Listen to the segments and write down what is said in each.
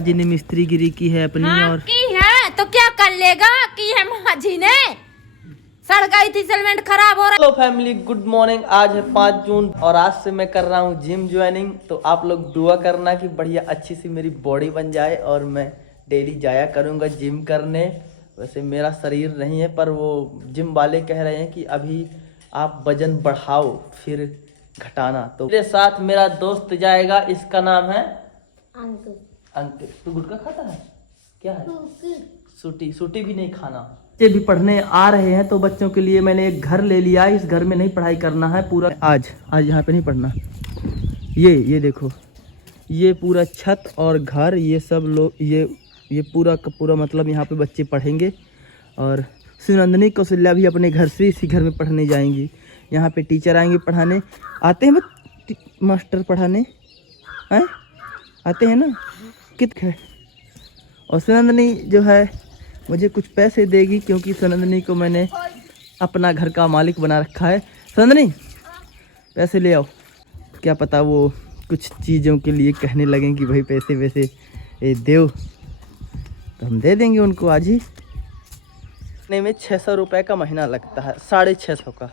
जी ने मिस्त्री गिरी की है अपनी। हाँ, और की है तो क्या कर लेगा, की है माँ जी ने, सड़ गई थी, सीमेंट खराब हो रहा। Hello family, good morning. आज है 5 जून और आज से मैं कर रहा हूँ जिम ज्वाइनिंग। तो आप लोग दुआ करना कि बढ़िया अच्छी सी मेरी बॉडी बन जाए और मैं डेली जाया करूँगा जिम करने। वैसे मेरा शरीर नहीं है, पर वो जिम वाले कह रहे हैं कि अभी आप वजन बढ़ाओ फिर घटाना। तो मेरे साथ मेरा दोस्त जाएगा, इसका नाम है अंकित। तू गुटखा खाता है क्या है? सूटी। सूटी भी नहीं खाना। बच्चे भी पढ़ने आ रहे हैं तो बच्चों के लिए मैंने एक घर ले लिया। इस घर में नहीं पढ़ाई करना है पूरा। आज यहाँ पे नहीं पढ़ना। ये देखो, ये पूरा छत और घर, ये सब लोग, ये पूरा का पूरा मतलब यहाँ पे बच्चे पढ़ेंगे। और सुनंदनी कौशल्या भी अपने घर से इसी घर में पढ़ने जाएंगी। यहाँ पे टीचर आएंगे पढ़ाने। आते हैं मास्टर पढ़ाने हैं, आते हैं ना कित है। और सुनंदनी जो है मुझे कुछ पैसे देगी, क्योंकि सुनंदनी को मैंने अपना घर का मालिक बना रखा है। सुनंदनी पैसे ले आओ। क्या पता वो कुछ चीज़ों के लिए कहने लगें कि भाई पैसे वैसे दो, तो हम दे देंगे उनको आज ही। में 600 रुपये का महीना लगता है, 650 का।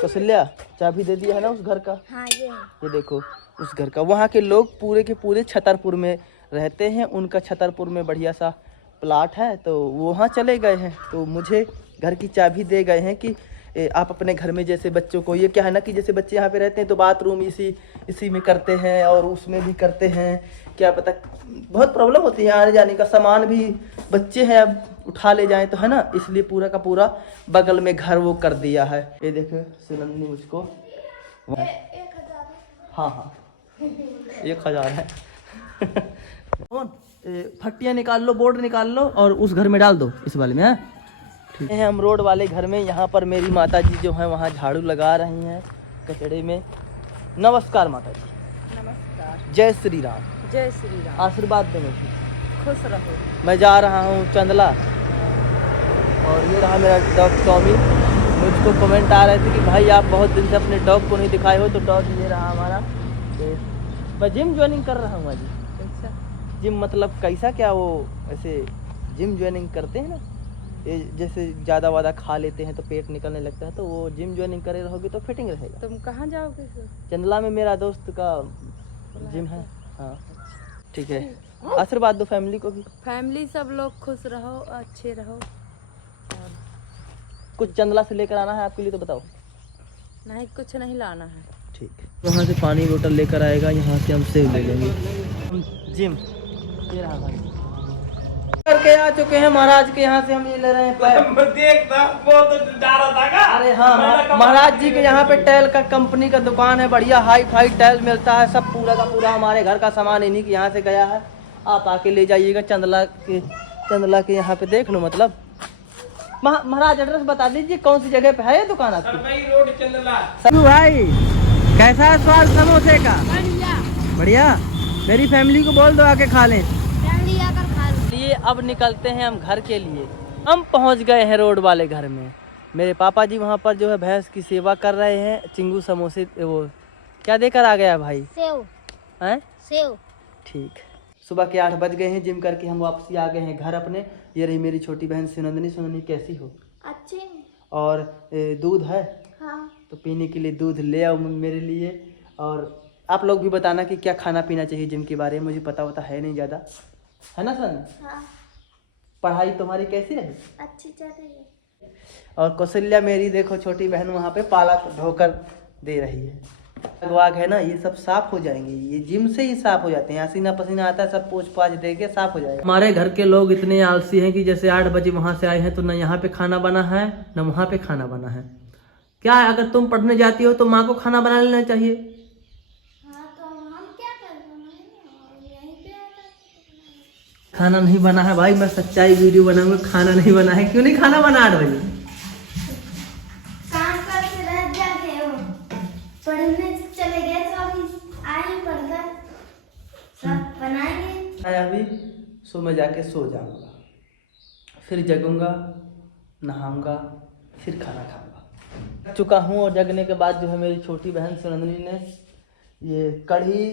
कौशल्या चाबी दे दिया है ना उस घर का। हाँ, ये देखो उस घर का। वहाँ के लोग पूरे के पूरे छतरपुर में रहते हैं। उनका छतरपुर में बढ़िया सा प्लाट है, तो वहाँ चले गए हैं। तो मुझे घर की चाबी दे गए हैं कि आप अपने घर में जैसे बच्चों को, ये क्या है ना कि जैसे बच्चे यहाँ पे रहते हैं तो बाथरूम इसी में करते हैं और उसमें भी करते हैं। क्या पता बहुत प्रॉब्लम होती है आने जाने का। सामान भी बच्चे हैं, अब उठा ले जाएं तो है ना, इसलिए पूरा का पूरा बगल में घर वो कर दिया है। ये देखो सुनंदनी मुझको। हाँ 1000 है। फट्टियाँ निकाल लो, बोर्ड निकाल लो और उस घर में डाल दो, इस वाले में। ठीक है, हम रोड वाले घर में। यहाँ पर मेरी माता जी जो है वहाँ झाड़ू लगा रही हैं कचड़े में। नमस्कार माता जी। नमस्कार। जय श्री राम। जय श्री राम। आशीर्वाद दो मुझे। खुश रहो। मैं जा रहा हूँ चंदला। और ये रहा मेरा डॉग टॉमी। मुझको कमेंट आ रहे थे कि भाई आप बहुत दिन से अपने डॉग को नहीं दिखाए हो, तो डॉग ये रहा हमारा। मैं जिम ज्वाइनिंग कर रहा हूँ अजी। जिम मतलब कैसा, क्या वो ऐसे जिम ज्वाइनिंग करते हैं ना, ये जैसे ज़्यादा वादा खा लेते हैं तो पेट निकलने लगता है, तो वो जिम ज्वाइनिंग करे रहोगे तो फिटिंग रहेगा। तुम कहाँ जाओगे? चंदला में मेरा दोस्त का जिम है। हाँ ठीक है, आशीर्वाद दो फैमिली को भी। फैमिली सब लोग खुश रहो, अच्छे रहो। कुछ चंदला से लेकर आना है आपके लिए तो बताओ। नहीं, कुछ नहीं लाना है। ठीक है, वहाँ से पानी बोतल लेकर आएगा, यहाँ से हम सेव ले लेंगे। जिम ये रहा भाई। करके आ चुके हैं महाराज के यहाँ से, हम ये ले रहे हैं अरे हाँ, महाराज जी के यहाँ पे टाइल का कंपनी का दुकान है। बढ़िया हाई फाई टाइल मिलता है, सब पूरा का पूरा हमारे घर का सामान इन्हीं के यहाँ से गया है। आप आके ले जाइएगा चंदला के यहाँ पे देख लो। मतलब महाराज एड्रेस बता दीजिए कौन सी जगह पे है ये दुकान आपकी? रोड चंदला। सब भाई कैसा है स्वाद समोसे का? बढ़िया। मेरी फैमिली को बोल दो आके खा लें। ये अब निकलते हैं हम घर के लिए। हम पहुंच गए हैं रोड वाले घर में। मेरे पापा जी वहां पर जो है भैंस की सेवा कर रहे हैं। चिंगू समोसे वो क्या देकर आ गया भाई? सेव। हैं? सेव। ठीक। सुबह के 8 बज गए हैं। जिम करके हम वापसी आ गए हैं घर अपने। ये रही मेरी छोटी बहन सुनंदनी। सुनंदनी कैसी हो? अच्छे। और दूध है? हाँ। तो पीने के लिए दूध ले आओ मेरे लिए। और आप लोग भी बताना कि क्या खाना पीना चाहिए जिम के बारे में। मुझे पता होता है नहीं ज़्यादा, है ना सन? हाँ। पढ़ाई तुम्हारी कैसी रही? अच्छी चल रही है। और कौशल्या मेरी देखो छोटी बहन वहाँ पे पालक धोकर दे रही है। वाग है ना, ये सब साफ हो जाएंगे। ये जिम से ही साफ हो जाते हैं। पसीना पसीना आता है, सब पोंछ पाछ दे के साफ हो जाएगा। हमारे घर के लोग इतने आलसी हैं कि जैसे 8 बजे वहाँ से आए हैं तो न यहाँ पे खाना बना है न वहाँ पे खाना बना है। क्या है, अगर तुम पढ़ने जाती हो तो माँ को खाना बना लेना चाहिए। खाना नहीं बना है भाई, मैं सच्चाई वीडियो बनाऊंगा। खाना नहीं बना है। क्यों नहीं खाना बना 8 बजे? पढ़ने चले गए तो अभी आए पढ़कर सब बनाएंगे। मैं अभी सो में जाके सो जाऊंगा, फिर जगूंगा, नहाऊंगा, फिर खाना खाऊंगा। चुका हूँ और जगने के बाद जो है मेरी छोटी बहन सुनंदनी ने ये कढ़ी,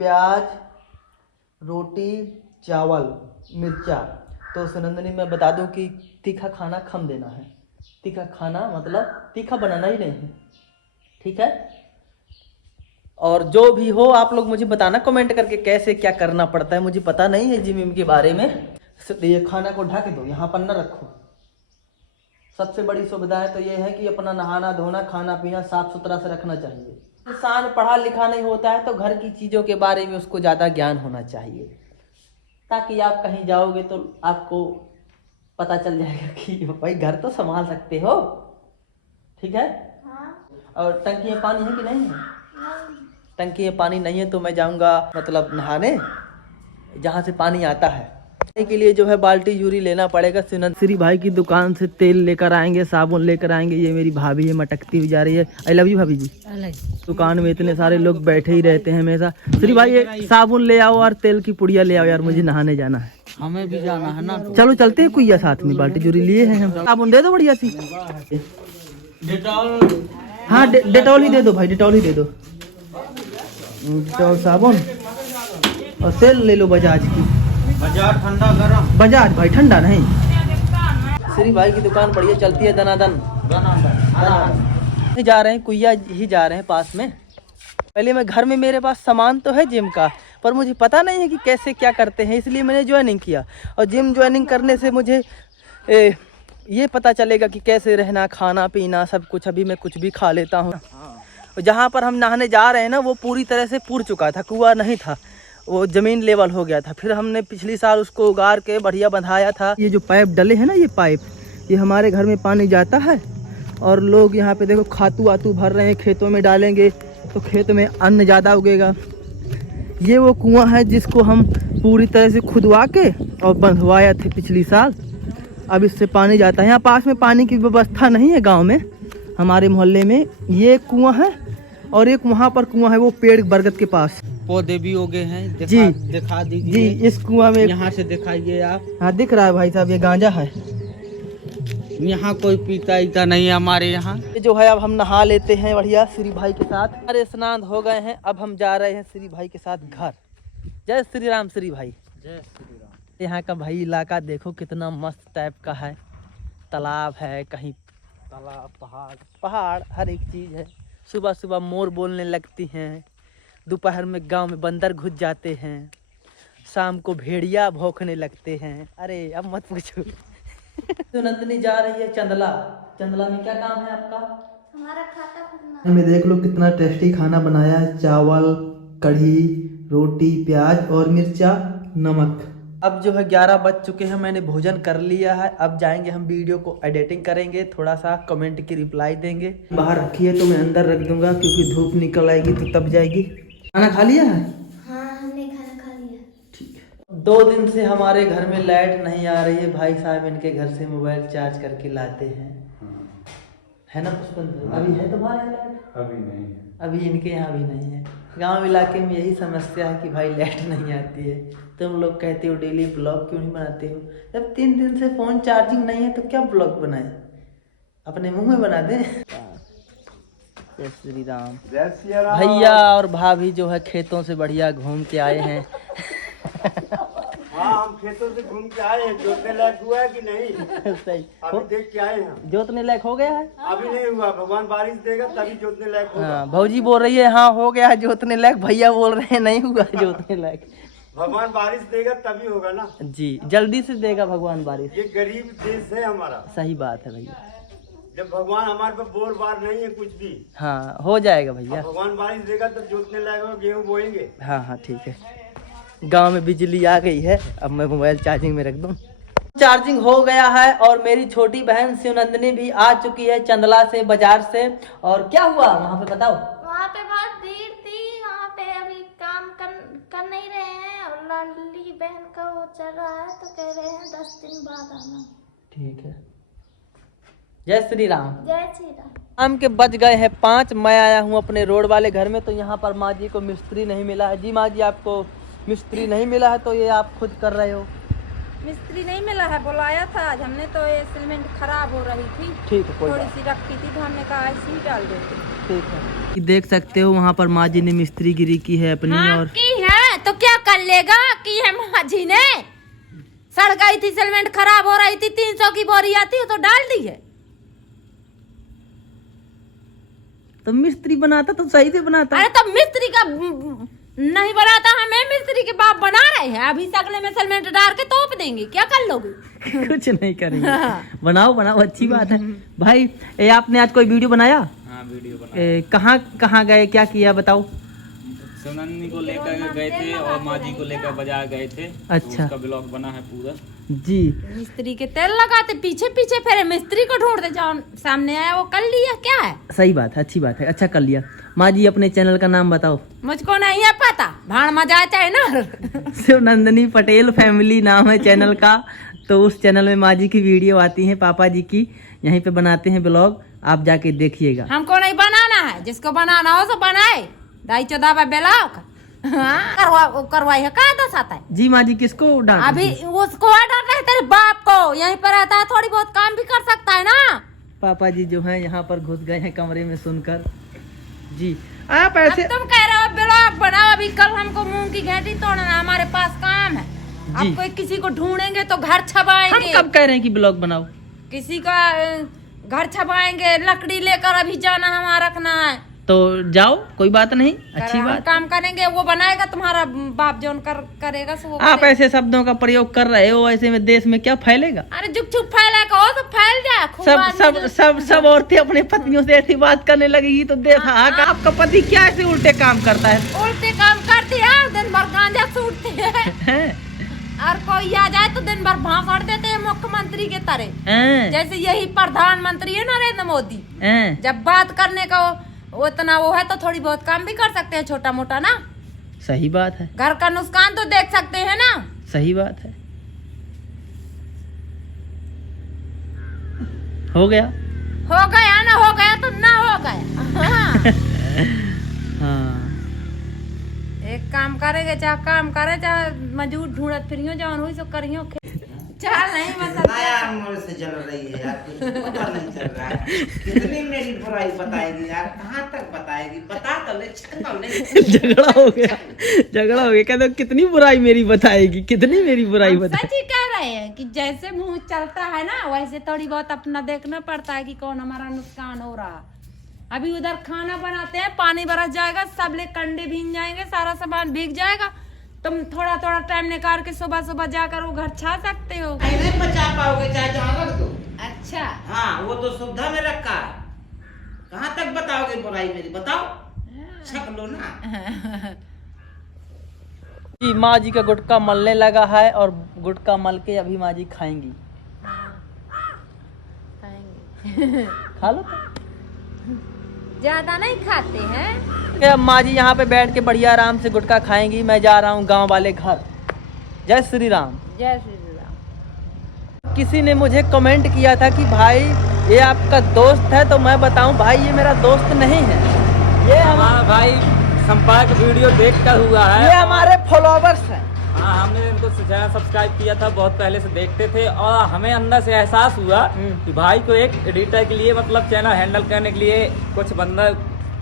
प्याज रोटी चावल मिर्चा। तो सुनंदनी मैं बता दूं कि तीखा खाना कम देना है। तीखा खाना मतलब तीखा बनाना ही नहीं है, ठीक है। और जो भी हो आप लोग मुझे बताना कमेंट करके कैसे क्या करना पड़ता है, मुझे पता नहीं है जिम के बारे में। ये खाना को ढक दो, यहाँ पर न रखो। सबसे बड़ी सुविधा है तो ये है कि अपना नहाना धोना खाना पीना साफ सुथरा से रखना चाहिए। इंसान पढ़ा लिखा नहीं होता है तो घर की चीज़ों के बारे में उसको ज़्यादा ज्ञान होना चाहिए, ताकि आप कहीं जाओगे तो आपको पता चल जाएगा कि भाई घर तो संभाल सकते हो, ठीक है। और टंकी में पानी है कि नहीं है? टंकी में पानी नहीं है तो मैं जाऊंगा मतलब नहाने जहाँ से पानी आता है। नहाने के लिए जो है बाल्टी यूरी लेना पड़ेगा। श्री भाई की दुकान से तेल लेकर आएंगे, साबुन लेकर आएंगे। ये मेरी भाभी है, मटकती हुई जा रही है। आई लव यू भाभी जी। दुकान में इतने सारे लोग बैठे ही रहते हैं हमेशा। श्री भाई ये साबुन ले आओ और तेल की पुड़िया ले आओ यार, मुझे नहाने जाना है। हमें भी जाना है ना। चलो चलते हैं कुइया साथ में, बाल्टी यूरी लिए हैं हम। साबुन दे दो बढ़िया सी। डेटॉल, हाँ डेटॉल ही दे दो भाई, डेटॉल ही दे दो। डेटॉल साबुन और तेल ले लो बजाज की। बाजार ठंडा गरम। बजाज भाई ठंडा नहीं। श्री भाई की दुकान बढ़िया चलती है, दनादन। जा रहे हैं कुइया ही जा रहे हैं पास में। पहले मैं घर में मेरे पास सामान तो है जिम का, पर मुझे पता नहीं है कि कैसे क्या करते हैं, इसलिए मैंने ज्वाइनिंग किया। और जिम ज्वाइनिंग करने से मुझे ये पता चलेगा कि कैसे रहना, खाना पीना सब कुछ। अभी मैं कुछ भी खा लेता हूँ। जहाँ पर हम नहाने जा रहे हैं ना वो पूरी तरह से पूर चुका था, कुआं नहीं था, वो ज़मीन लेवल हो गया था। फिर हमने पिछली साल उसको उगाड़ के बढ़िया बंधाया था। ये जो पाइप डले हैं ना, ये पाइप, ये हमारे घर में पानी जाता है और लोग यहाँ पे देखो खातू वातू भर रहे हैं, खेतों में डालेंगे तो खेत में अन्न ज़्यादा उगेगा। ये वो कुआं है जिसको हम पूरी तरह से खुदवा के और बंधवाया थे पिछली साल। अब इससे पानी जाता है। यहाँ पास में पानी की व्यवस्था नहीं है गाँव में, हमारे मोहल्ले में। ये कुआं है और एक वहाँ पर कुआं है, वो पेड़ बरगद के पास। पौधे भी उगे हैं। जी दिखा दीजिए जी। इस कुआं में यहाँ से दिखाइए आप। हाँ दिख रहा है भाई साहब, ये गांजा है। यहाँ कोई पीता ईता नहीं है हमारे यहाँ। ये जो है अब हम नहा लेते हैं बढ़िया श्री भाई के साथ। हमारे स्नान हो गए हैं, अब हम जा रहे हैं श्री भाई के साथ घर। जय श्री राम श्री भाई। जय श्री राम। यहाँ का भाई इलाका देखो कितना मस्त टाइप का है। तालाब है, कहीं तालाब, पहाड़ पहाड़, हर एक चीज़ है। सुबह सुबह मोर बोलने लगती हैं, दोपहर में गांव में बंदर घुस जाते हैं, शाम को भेड़िया भौंकने लगते हैं। अरे अब मत पूछो। तो नंदनी जा रही है चंदला। चंदला में क्या काम है आपका? हमारा खाता खुलना। में देख लो कितना टेस्टी खाना बनाया है। चावल, कढ़ी, रोटी, प्याज और मिर्चा, नमक। अब जो है 11 बज चुके हैं, मैंने भोजन कर लिया है। अब जाएंगे हम वीडियो को एडिटिंग करेंगे, थोड़ा सा कमेंट की रिप्लाई देंगे। बाहर रखी है तो मैं अंदर रख दूंगा क्योंकि धूप निकल आएगी तो तब जाएगी। खाना खा लिया है? हाँ हमने खाना खा लिया। ठीक है। 2 दिन से हमारे घर में लाइट नहीं आ रही है। भाई साहब इनके घर से मोबाइल चार्ज करके लाते हैं, है ना पुष्पन? अभी है तुम्हारे यहाँ लाइट? अभी नहीं है। अभी इनके यहाँ भी नहीं है। गांव इलाके में यही समस्या है कि भाई लाइट नहीं आती है। तुम लोग कहते हो डेली ब्लॉग क्यों नहीं बनाते हो? जब 3 दिन से फ़ोन चार्जिंग नहीं है तो क्या ब्लॉग बनाए? अपने मुंह में बना दें। जय श्री राम। भैया और भाभी जो है खेतों से बढ़िया घूम के आए हैं। हाँ हम खेतों से घूम के आए हैं। जोतने लायक हुआ है कि नहीं? सही। अभी देख के आए हैं। जोतने लायक हो गया है? अभी नहीं हुआ, भगवान बारिश देगा तभी जोतने लायक होगा। हाँ भौजी बोल रही है हाँ हो गया है जोतने लायक, भैया बोल रहे हैं नहीं हुआ है जोतने लायक। भगवान बारिश देगा तभी होगा ना जी, जल्दी से देगा भगवान बारिश। ये गरीब देश है हमारा। सही बात है भैया। जब भगवान हमारे पे बोर बार नहीं है कुछ भी। हाँ हो जाएगा भैया। भगवान बारिश देगा तब जोतने लायक होगा, गेहूँ बोएंगे। हाँ हाँ ठीक है। गांव में बिजली आ गई है, अब मैं मोबाइल चार्जिंग में रख दूं। चार्जिंग हो गया है और मेरी छोटी बहन शिवनंदिनी भी आ चुकी है चंदला से, बाजार से। और क्या हुआ वहाँ पे बताओ? वहाँ पे बहुत भीड़ थी, वहाँ पे अभी काम कर नहीं रहे हैं और लाडली बहन का वो चल रहा है तो कह रहे हैं 10 दिन बाद आना। ठीक है। जय श्री राम। जय श्री राम। शाम के बज गए हैं 5। मैं आया हूँ अपने रोड वाले घर में, तो यहाँ पर माँ जी को मिस्त्री नहीं मिला है। जी माँ जी आपको मिस्त्री नहीं मिला है तो ये आप खुद कर रहे हो? मिस्त्री नहीं मिला है, बुलाया था आज हमने तो ये सीमेंट खराब हो रही थी, ठीक है कोई थोड़ी बात सी रखी थी तो हमने कहा ऐसे ही डाल देते। ठीक है। देख सकते हो वहाँ पर माँ जी ने मिस्त्री गिरी की है अपनी। हाँ, और की है तो क्या कर लेगा कि है माझी ने सड़ गई थी, सीमेंट खराब हो रही थी, 300 की बोरी आती है तो डाल दी है। तो मिस्त्री बनाता तो सही से बनाता। अरे तो मिस्त्री का नहीं बनाता, हमें मिस्त्री के बाप बना रहे हैं। अभी सगले में सीमेंट डाल के तोप देंगे, क्या कर लोगे? कुछ नहीं करेंगे। बनाओ बनाओ, अच्छी बात है भाई। आपने आज कोई वीडियो बनाया? हाँ वीडियो बनाया। कहाँ कहाँ गए, क्या किया बताओ? सोनन्नी को लेकर गए थे और माजी को लेकर बाजार गए थे। अच्छा। तो उसका ब्लॉग बना है पूरा जी। मिस्त्री के तेल लगाते पीछे पीछे फिर मिस्त्री को ढूंढते, जाओ सामने आया वो कर लिया, क्या है? सही बात है, अच्छी बात है, अच्छा कर लिया। माँ जी अपने चैनल का नाम बताओ। मुझको नहीं है पता, भाड़ मजा चाहे ना। शिवनंदिनी पटेल फैमिली नाम है चैनल का। तो उस चैनल में माँ जी की वीडियो आती है, पापा जी की, यहीं पे बनाते हैं ब्लॉग, आप जाके देखिएगा। हमको नहीं बनाना है, जिसको बनाना हो तो बनाए। 2.5 ब्लॉग करवाई है, कहाँ दस आता है? जी माँ जी किसको डांट? अभी उसको डांट रहे तेरे बाप को, यहीं पर रहता है, थोड़ी बहुत काम भी कर सकता है ना। पापा जी जो हैं यहाँ पर घुस गए हैं कमरे में सुनकर। जी आप ऐसे तुम कह रहे हो ब्लॉग बनाओ, अभी कल हमको मूंग की घेटी तोड़ना, हमारे पास काम है। अब कोई किसी को ढूंढेंगे तो घर छबाएंगे। हम कब कह रहे हैं कि ब्लॉग बनाओ? किसी का घर छबाएंगे, लकड़ी लेकर अभी जाना हमारा रखना है तो जाओ, कोई बात नहीं, अच्छी हम बात। काम करेंगे, वो बनाएगा तुम्हारा बाप जो करेगा सो वो आप करेगा। ऐसे शब्दों का प्रयोग कर रहे हो, ऐसे में देश में क्या फैलेगा? अरे जुग जुग फैलेगा हो तो फैल जाए, खूब सब आदमी सब जो- सब सब औरतें अपने पतियों से ऐसी बात करने लगेगी तो देश हाहाकार। आपका पति क्या ऐसे उल्टे काम करता है? उल्टे काम करती है, दिन भर गांजा सूटती है हैं? और कोई आ जाए तो दिन भर भाषण देते हैं मुख्यमंत्री के तरह। हैं? जैसे यही प्रधानमंत्री है नरेंद्र मोदी, हैं? जब बात करने का उतना वो है तो थोड़ी बहुत काम भी कर सकते हैं, छोटा मोटा ना। सही बात है, घर का नुकसान तो देख सकते हैं ना। सही बात है। हो गया ना हो गया तो ना हो गया। हाँ। हाँ। एक काम करेंगे, चाहे काम करे चाहे मजदूर ढूंढत फिरियो, जाओ हुई सो करियो। चाल नहीं मतलब यार मोर से चल रही है यार, कुछ पता नहीं चल रहा है। कितनी मेरी बुराई बताएगी यार, कहाँ तक बताएगी? बता तो ले, चल ले। झगड़ा हो गया, झगड़ा हो गया। कहते हो, कितनी बुराई मेरी बताएगी, कितनी मेरी बुराई हम बताएगी। सच ही कह रहे हैं कि जैसे मुंह चलता है ना, वैसे थोड़ी बहुत अपना देखना पड़ता है कि कौन हमारा नुकसान हो रहा। अभी उधर खाना बनाते हैं, पानी बरस जाएगा, सब ले कंडे भीग जाएंगे, सारा सामान भीग जाएगा। तुम थोड़ा थोड़ा टाइम निकाल के सुबह सुबह जाकर वो घर छा सकते हो। नहीं बचा पाओगे, चाहे जहाँ रख दो। अच्छा हाँ वो तो सुविधा में रखा है, कहाँ तक बताओगे बुराई मेरी? बताओ, छक लो ना। जी माँ जी का गुटका मलने लगा है और गुटका मल के अभी माँ जी खाएंगी। खा लो तो। ज्यादा नहीं खाते हैं। अब माँ जी यहाँ पे बैठ के बढ़िया आराम से गुटखा खाएंगी। मैं जा रहा हूँ गांव वाले घर। जय श्री राम। जय श्री राम। किसी ने मुझे कमेंट किया था कि भाई ये आपका दोस्त है, तो मैं बताऊं भाई ये मेरा दोस्त नहीं है, ये हमारा भाई संपर्क वीडियो देख कर हुआ है। ये हमारे फॉलोवर्स हैं। हाँ, हमने इनको चैनल सब्सक्राइब किया था, बहुत पहले से देखते थे और हमें अंदर से एहसास हुआ कि भाई को एक एडिटर के लिए, मतलब चैनल हैंडल करने के लिए कुछ बंदा,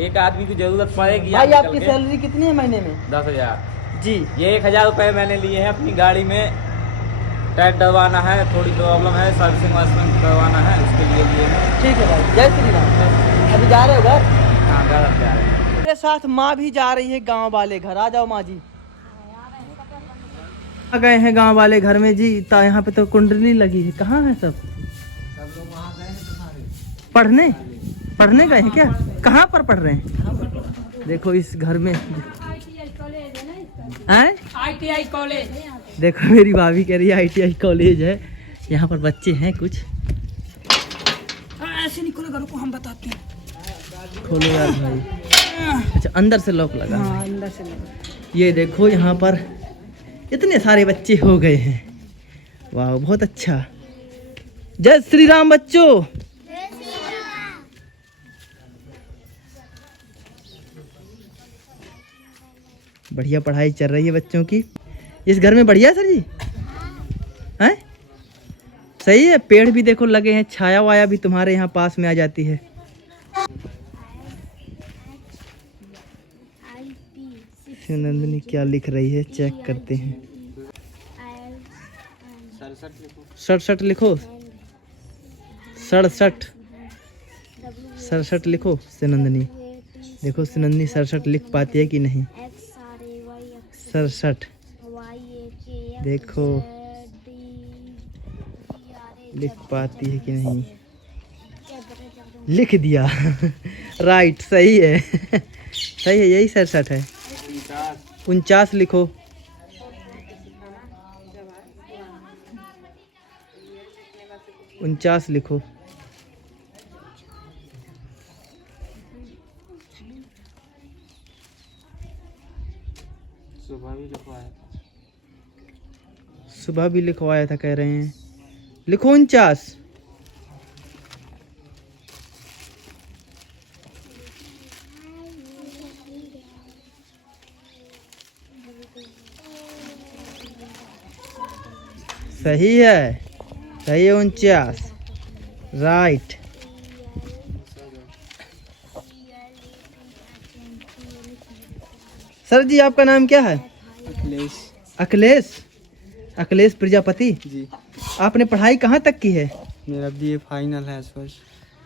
एक आदमी की जरूरत पड़ेगी। भाई आपकी सैलरी कितनी है महीने में? 10,000 जी। ये 1,000 रुपए मैंने लिए हैं अपनी गाड़ी में, टायर डलवाना है, थोड़ी प्रॉब्लम है, सर्विसिंग वर्विसिंग करवाना है, उसके लिए हैं। ठीक है भाई, जय श्री राम। अभी जा रहे हो घर? हाँ, घर अब जा रहे हैं। मेरे साथ माँ भी जा रही है गांव वाले घर। आ जाओ माँ जी। आ गए हैं गांव वाले घर में जी। यहाँ पे तो कुंडली लगी है। कहाँ है सब? पढ़ने पढ़ने गए हैं क्या? कहाँ पर पढ़ रहे हैं? देखो इस घर में ITI कॉलेज। देखो मेरी भाभी कह रही है ITI कॉलेज है। यहाँ पर बच्चे हैं कुछ। ऐसे नहीं खोलेगा, रुको हम बताते हैं। खोलो यार भाई। अच्छा अंदर से लॉक लगा। हाँ, अंदर से लगा। ये देखो यहाँ पर इतने सारे बच्चे हो गए हैं। वाह बहुत अच्छा। जय श्री राम बच्चों। बढ़िया पढ़ाई चल रही है बच्चों की इस घर में। बढ़िया सर जी हैं? सही है। पेड़ भी देखो लगे हैं, छाया वाया भी तुम्हारे यहाँ पास में आ जाती है। से नंदिनी क्या लिख रही है चेक करते हैं। 67 लिखो, 67 लिखो से नंदिनी। देखो से नंदिनी 67 लिख पाती है कि नहीं। 67 देखो लिख पाती है कि नहीं। लिख दिया राइट, सही है सही है, यही 67 है। 49 लिखो। 49 लिखो। सुबह भी लिखवाया था कह रहे हैं। लिखो 49। सही है, सही है 49 राइट। सर जी आपका नाम क्या है? अखिलेश अखिलेश। अखिलेश प्रजापति जी। आपने पढ़ाई कहाँ तक की है? मेरा बीए फाइनल है इस वर्ष।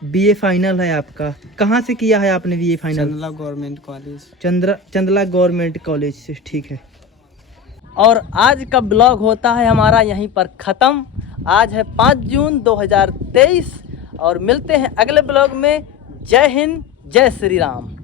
बीए फाइनल है आपका। कहाँ से किया है आपने BA final? Chandla government college. Chandla government college से, ठीक है। और आज का ब्लॉग होता है हमारा यहीं पर ख़त्म। आज है 5 जून 2023 और मिलते हैं अगले ब्लॉग में। जय हिंद, जय श्री राम।